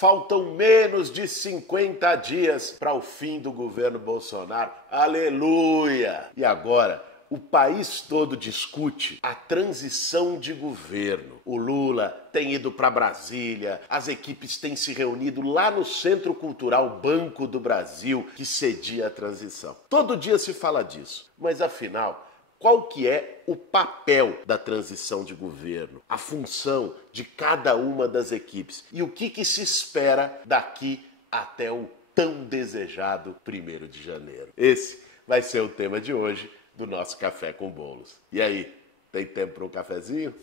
Faltam menos de 50 dias para o fim do governo Bolsonaro. Aleluia! E agora, o país todo discute a transição de governo. O Lula tem ido para Brasília, as equipes têm se reunido lá no Centro Cultural Banco do Brasil, que cedia a transição. Todo dia se fala disso, mas afinal, qual que é o papel da transição de governo, a função de cada uma das equipes e o que se espera daqui até o tão desejado 1º de janeiro? Esse vai ser o tema de hoje do nosso Café com Bolos. E aí, tem tempo para um cafezinho?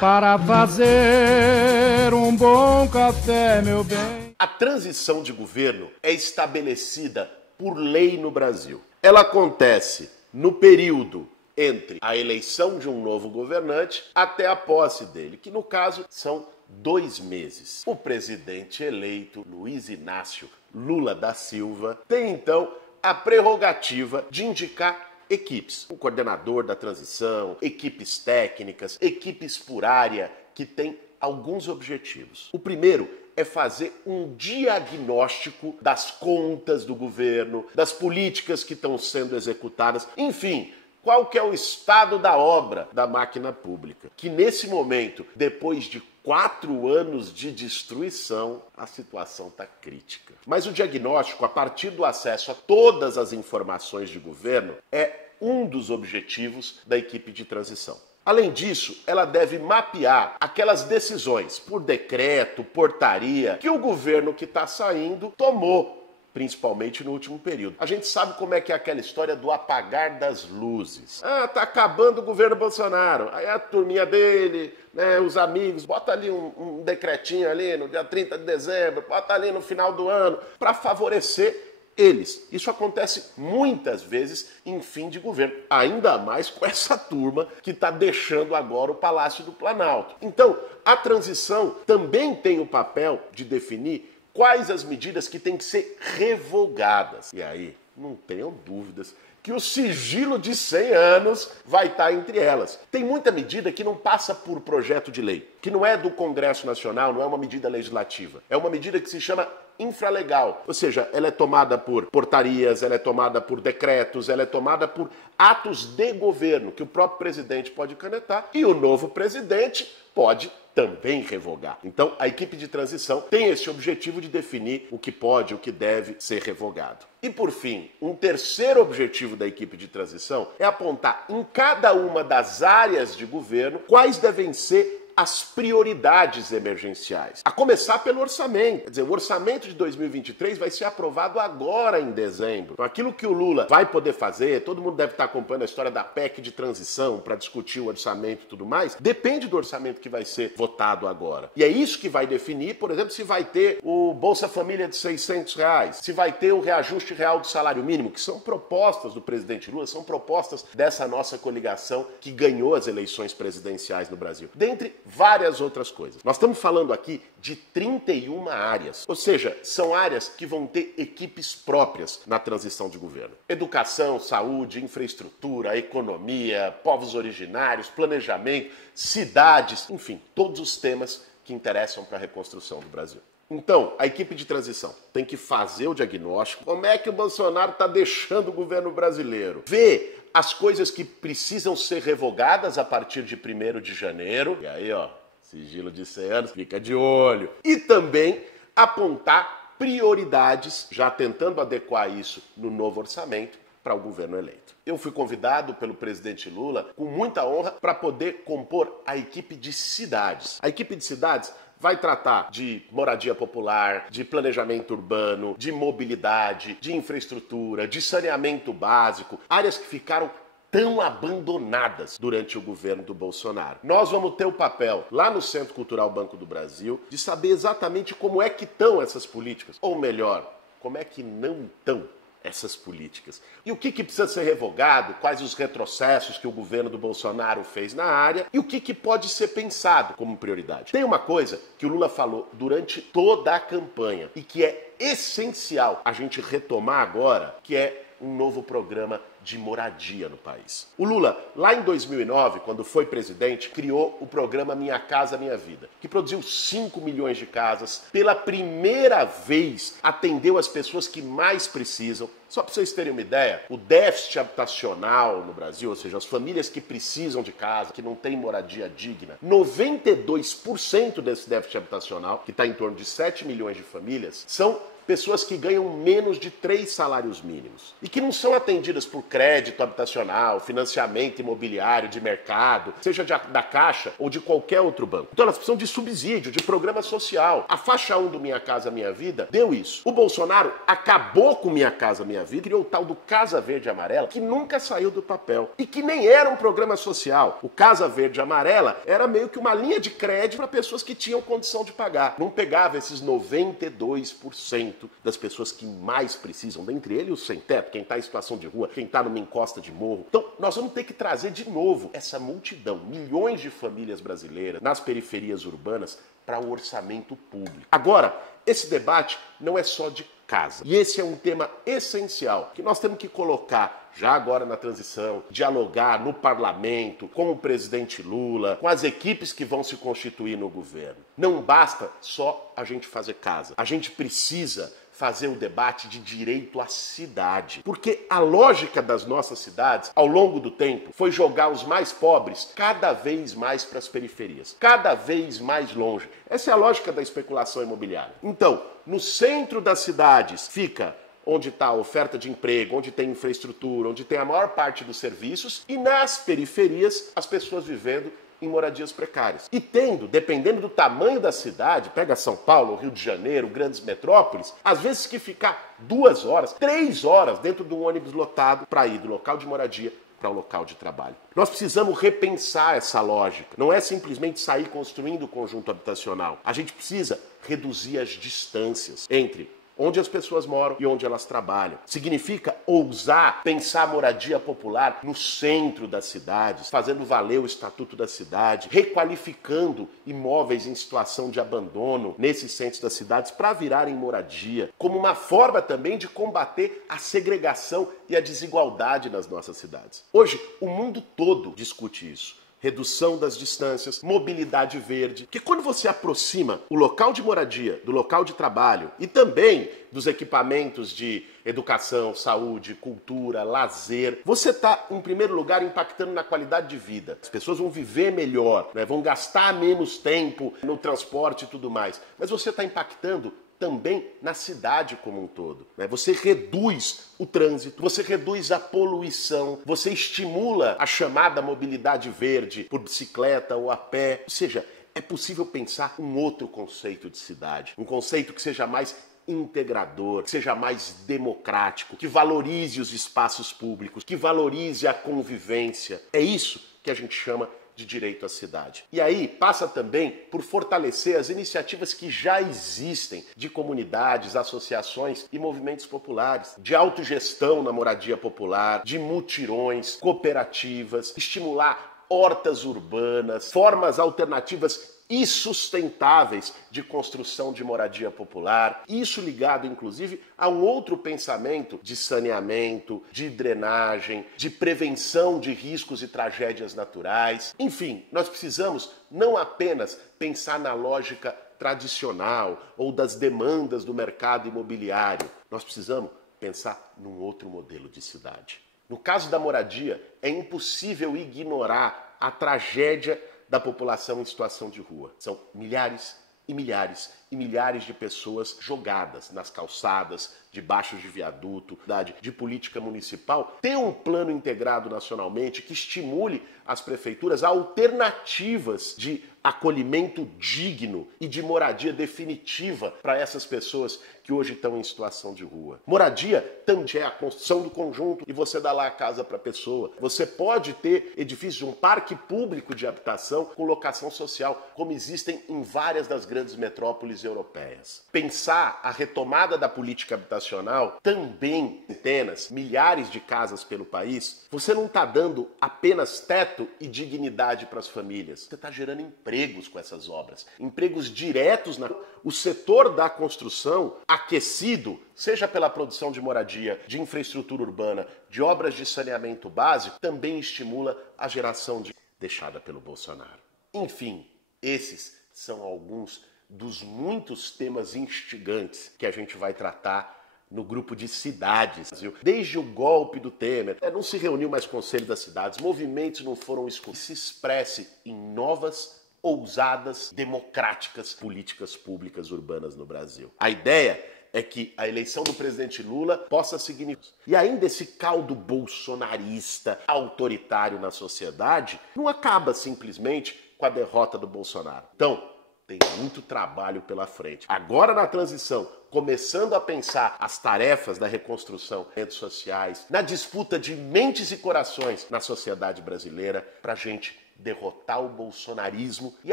Para fazer um bom café, meu bem. A transição de governo é estabelecida por lei no Brasil. Ela acontece no período entre a eleição de um novo governante até a posse dele, que no caso são 2 meses. O presidente eleito, Luiz Inácio Lula da Silva, tem então a prerrogativa de indicar equipes. O coordenador da transição, equipes técnicas, equipes por área, que tem alguns objetivos. O primeiro é fazer um diagnóstico das contas do governo, das políticas que estão sendo executadas, enfim, qual que é o estado da obra da máquina pública. Que nesse momento, depois de 4 anos de destruição, a situação está crítica. Mas o diagnóstico, a partir do acesso a todas as informações de governo, é um dos objetivos da equipe de transição. Além disso, ela deve mapear aquelas decisões por decreto, portaria, que o governo que está saindo tomou, principalmente no último período. A gente sabe como é que é aquela história do apagar das luzes. Tá acabando o governo Bolsonaro. Aí a turminha dele, né, os amigos, bota ali um decretinho ali no dia 30 de dezembro, bota ali no final do ano, para favorecer eles. Isso acontece muitas vezes em fim de governo, ainda mais com essa turma que está deixando agora o Palácio do Planalto. Então, a transição também tem o papel de definir quais as medidas que têm que ser revogadas. E aí, não tenham dúvidas que o sigilo de 100 anos vai estar entre elas. Tem muita medida que não passa por projeto de lei, que não é do Congresso Nacional, não é uma medida legislativa. É uma medida que se chama infralegal, ou seja, ela é tomada por portarias, ela é tomada por decretos, ela é tomada por atos de governo que o próprio presidente pode canetar e o novo presidente pode também revogar. Então, a equipe de transição tem esse objetivo de definir o que pode, o que deve ser revogado. E, por fim, um terceiro objetivo da equipe de transição é apontar em cada uma das áreas de governo quais devem ser as prioridades emergenciais. A começar pelo orçamento. Quer dizer, o orçamento de 2023 vai ser aprovado agora em dezembro. Então, aquilo que o Lula vai poder fazer, todo mundo deve estar acompanhando a história da PEC de transição para discutir o orçamento e tudo mais, depende do orçamento que vai ser votado agora. E é isso que vai definir, por exemplo, se vai ter o Bolsa Família de R$600, se vai ter o reajuste real do salário mínimo, que são propostas do presidente Lula, são propostas dessa nossa coligação que ganhou as eleições presidenciais no Brasil. Dentre várias outras coisas. Nós estamos falando aqui de 31 áreas, ou seja, são áreas que vão ter equipes próprias na transição de governo. Educação, saúde, infraestrutura, economia, povos originários, planejamento, cidades, enfim, todos os temas que interessam para a reconstrução do Brasil. Então, a equipe de transição tem que fazer o diagnóstico. Como é que o Bolsonaro está deixando o governo brasileiro? Ver as coisas que precisam ser revogadas a partir de 1º de janeiro. E aí, ó, sigilo de 100 anos, fica de olho. E também apontar prioridades, já tentando adequar isso no novo orçamento para o governo eleito. Eu fui convidado pelo presidente Lula, com muita honra, para poder compor a equipe de cidades. A equipe de cidades vai tratar de moradia popular, de planejamento urbano, de mobilidade, de infraestrutura, de saneamento básico, áreas que ficaram tão abandonadas durante o governo do Bolsonaro. Nós vamos ter o papel, lá no Centro Cultural Banco do Brasil, de saber exatamente como é que estão essas políticas, ou melhor, como é que não estão essas políticas. E o que precisa ser revogado, quais os retrocessos que o governo do Bolsonaro fez na área e o que pode ser pensado como prioridade. Tem uma coisa que o Lula falou durante toda a campanha e que é essencial a gente retomar agora, que é um novo programa de moradia no país. O Lula, lá em 2009, quando foi presidente, criou o programa Minha Casa Minha Vida, que produziu 5 milhões de casas. Pela primeira vez, atendeu as pessoas que mais precisam. Só para vocês terem uma ideia, o déficit habitacional no Brasil, ou seja, as famílias que precisam de casa, que não têm moradia digna, 92% desse déficit habitacional, que está em torno de 7 milhões de famílias, são pessoas que ganham menos de 3 salários mínimos e que não são atendidas por crédito habitacional, financiamento imobiliário de mercado, seja da Caixa ou de qualquer outro banco. Então elas precisam de subsídio, de programa social. A faixa 1 do Minha Casa Minha Vida deu isso. O Bolsonaro acabou com Minha Casa Minha Vida, criou o tal do Casa Verde e Amarela, que nunca saiu do papel e que nem era um programa social. O Casa Verde e Amarela era meio que uma linha de crédito para pessoas que tinham condição de pagar. Não pegava esses 92% das pessoas que mais precisam, dentre eles os sem teto, quem está em situação de rua, quem está numa encosta de morro. Então, nós vamos ter que trazer de novo essa multidão, milhões de famílias brasileiras nas periferias urbanas para o orçamento público. Agora, esse debate não é só de casa. E esse é um tema essencial que nós temos que colocar já agora na transição, dialogar no parlamento, com o presidente Lula, com as equipes que vão se constituir no governo. Não basta só a gente fazer casa. A gente precisa fazer o debate de direito à cidade. Porque a lógica das nossas cidades, ao longo do tempo, foi jogar os mais pobres cada vez mais para as periferias, cada vez mais longe. Essa é a lógica da especulação imobiliária. Então, no centro das cidades fica onde está a oferta de emprego, onde tem infraestrutura, onde tem a maior parte dos serviços, e nas periferias as pessoas vivendo em moradias precárias. E tendo, dependendo do tamanho da cidade, pega São Paulo, Rio de Janeiro, grandes metrópoles, às vezes que ficar 2 horas, 3 horas dentro de um ônibus lotado para ir do local de moradia para o local de trabalho. Nós precisamos repensar essa lógica. Não é simplesmente sair construindo o conjunto habitacional. A gente precisa reduzir as distâncias entre onde as pessoas moram e onde elas trabalham. Significa ousar pensar a moradia popular no centro das cidades, fazendo valer o Estatuto da Cidade, requalificando imóveis em situação de abandono nesses centros das cidades para virarem moradia, como uma forma também de combater a segregação e a desigualdade nas nossas cidades. Hoje, o mundo todo discute isso. Redução das distâncias, mobilidade verde. Porque quando você aproxima o local de moradia do local de trabalho e também dos equipamentos de educação, saúde, cultura, lazer, você está, em primeiro lugar, impactando na qualidade de vida. As pessoas vão viver melhor, né? Vão gastar menos tempo no transporte e tudo mais. Mas você está impactando também na cidade como um todo, né? Você reduz o trânsito, você reduz a poluição, você estimula a chamada mobilidade verde por bicicleta ou a pé. Ou seja, é possível pensar um outro conceito de cidade, um conceito que seja mais integrador, que seja mais democrático, que valorize os espaços públicos, que valorize a convivência. É isso que a gente chama de direito à cidade. E aí passa também por fortalecer as iniciativas que já existem de comunidades, associações e movimentos populares, de autogestão na moradia popular, de mutirões, cooperativas, estimular hortas urbanas, formas alternativas e sustentáveis de construção de moradia popular. Isso ligado, inclusive, a um outro pensamento de saneamento, de drenagem, de prevenção de riscos e tragédias naturais. Enfim, nós precisamos não apenas pensar na lógica tradicional ou das demandas do mercado imobiliário. Nós precisamos pensar num outro modelo de cidade. No caso da moradia, é impossível ignorar a tragédia da população em situação de rua. São milhares e milhares e milhares de pessoas jogadas nas calçadas, debaixo de viaduto, de política municipal. Ter um plano integrado nacionalmente que estimule as prefeituras a alternativas de acolhimento digno e de moradia definitiva para essas pessoas que hoje estão em situação de rua. Moradia também é a construção do conjunto e você dá lá a casa para a pessoa. Você pode ter edifícios, um parque público de habitação com locação social, como existem em várias das grandes metrópoles europeias. Pensar a retomada da política habitacional, também centenas, milhares de casas pelo país, você não está dando apenas teto e dignidade para as famílias. Você está gerando emprego. empregos com essas obras, empregos diretos o setor da construção aquecido, seja pela produção de moradia, de infraestrutura urbana, de obras de saneamento básico, também estimula a geração de deixada pelo Bolsonaro. Enfim, esses são alguns dos muitos temas instigantes que a gente vai tratar no grupo de cidades. Desde o golpe do Temer, não se reuniu mais conselho das cidades, movimentos não foram escutados. Se expresse em novas, ousadas, democráticas políticas públicas urbanas no Brasil. A ideia é que a eleição do presidente Lula possa significar. E ainda esse caldo bolsonarista, autoritário na sociedade, não acaba simplesmente com a derrota do Bolsonaro. Então, tem muito trabalho pela frente. Agora na transição, começando a pensar as tarefas da reconstrução das redes sociais, na disputa de mentes e corações na sociedade brasileira, para a gente derrotar o bolsonarismo e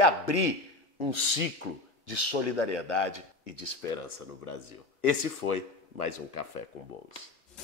abrir um ciclo de solidariedade e de esperança no Brasil. Esse foi mais um Café com Bolos.